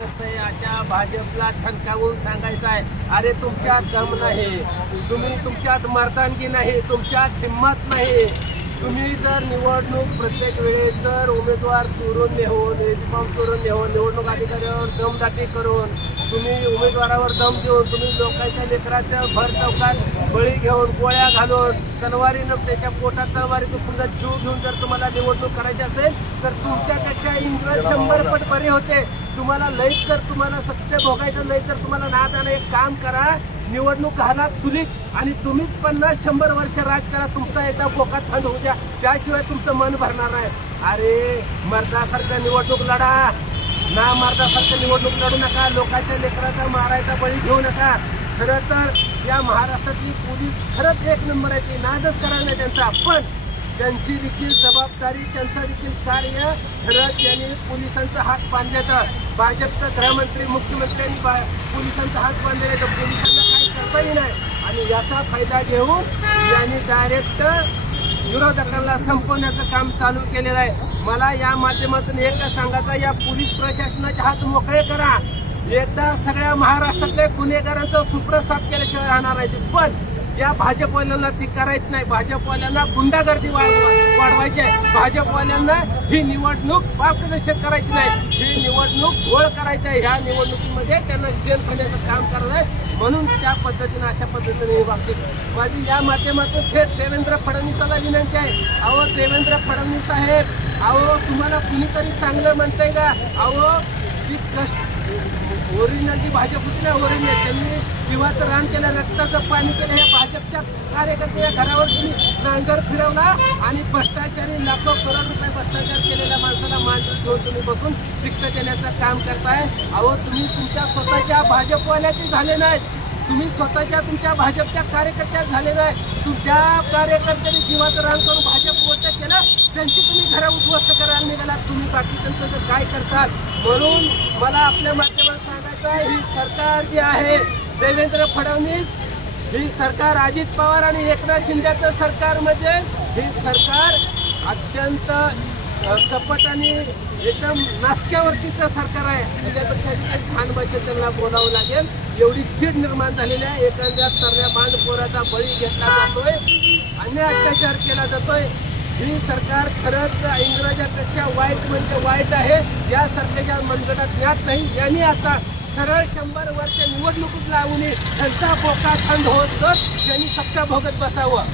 अशा भाजपला ठणकावून सांगायचं आहे, अरे तुमच्यात दम नाही, तुमच्यात मर्दानगी नाही, तुमच्यात हिंमत नाही. तुम्ही जर निवडणूक प्रत्येक वेळेस जर उमेदवार चोरून नेऊन फॉर्म चोरून नेऊन निवडणूक अधिकाऱ्यावर दमदाटी करून तुम्ही उमेदवारावर दम देऊन तुम्ही लोकांच्या लेकराचं भर चौकात बळी घेऊन गोळ्या घालून तलवारीनं त्याच्या पोटात तलवारीतून सुद्धा जीव घेऊन जर तुम्हाला निवडणूक करायची असेल तर तुमच्यापेक्षा इंग्रज 100 पट बरे होते. तुम्हाला लईच जर तुम्हाला सत्य भोगायचं नाही तर तुम्हाला ना त्यानं एक काम करा, निवडणूक घाला चुलीत आणि तुम्हीच 50-100 वर्ष राज करा. तुमचा एकदा बोकात थंड होऊ द्या, त्याशिवाय तुमचं मन भरणार नाही. अरे मर्दासारखं निवडणूक लढा, ना मर्दासारखं निवडणूक लढू नका. लोकांच्या लेकराचा मारायचा बळी घेऊ नका. खरं तर या महाराष्ट्रातली पोलीस खरंच एक नंबर आहे, ती नादच करायला नाही त्यांचा, पण त्यांची देखील जबाबदारी त्यांचं देखील कार्य खरंच यांनी पोलिसांचा हात बांधले तर भाजपचं गृहमंत्री मुख्यमंत्र्यांनी पोलिसांचा हात बांधले तर पोलिसांना काही करताही नाही आणि याचा फायदा घेऊन यांनी डायरेक्ट विरोधकांना संपवण्याचं काम चालू केलेलं आहे. मला या माध्यमातून एकदा सांगायचं, या पोलीस प्रशासनाचे हात मोकळे करा. एकदा सगळ्या महाराष्ट्रातल्या गुन्हेगारांचं सुपडं साफ केल्याशिवाय राहणार आहे. पण या भाजपवाल्यांना ती करायची नाही. भाजपवाल्यांना गुंडागर्दी वाढवायची आहे. भाजपवाल्यांना ही निवडणूक मार्गदर्शन करायची नाही, ही निवडणूक घोळ करायची आहे. ह्या निवडणुकीमध्ये त्यांना शेण खाण्याचं काम करायचं आहे. म्हणून त्या पद्धतीनं अशा पद्धतीने हे वागते. माझी या माध्यमातून थेट देवेंद्र फडणवीसाला विनंती आहे, अहो देवेंद्र फडणवीस साहेब, अहो तुम्हाला कुणीतरी चांगलं म्हणतंय का? अहो ती ओरिजिनल जी भाजप होती ना, ओरिजिनल त्यांनी जीवाचं रान केलं, रक्ताचं पाणी केलं. हे भाजपच्या कार्यकर्त्याच्या घरावर तुम्ही नांगर फिरवला आणि भ्रष्टाचारी लाखो करोड रुपये भ्रष्टाचार केलेल्या माणसाला मान घेऊन तुम्ही बसून तिक्त देण्याचं काम करताय. अहो तुम्ही तुमच्या स्वतःच्या भाजपवाल्याचे झाले नाहीत, तुम्ही स्वतःच्या तुमच्या भाजपच्या कार्यकर्त्या झाले नाही. तुमच्या कार्यकर्त्यांनी जीवाचं रान करून भाजप वोट केलं, त्यांची तुम्ही घरा उद्ध्वस्त करायला निघाला. तुम्ही बाकीच्यांचं तर काय करतात? म्हणून मला आपल्या माध्यमात सांगायचं आहे, ही सरकार जी आहे देवेंद्र फडणवीस, ही सरकार अजित पवार आणि एकनाथ शिंदेचं सरकार म्हणजे ही सरकार अत्यंत कपट आणि एकदम नाचक्यावरतीचं सरकार आहे. त्याच्यापेक्षा काही खान भाषेत त्यांना बोलावं लागेल, एवढी चीड निर्माण झालेली आहे. एखाद्या तरण्या बांधपोराचा बळी घेतला जातोय, अन्याय अत्याचार केला जातोय. ही सरकार खरंच इंग्रजांपेक्षा वाईट म्हणजे वाईट आहे. या सरकारच्या मनगटात ज्ञात नाही. यांनी आता सरळ 100 वर्ष निवडणुकीत लावून त्यांचा बोका थंड होत तर त्यांनी सत्ता भोगत बसावं.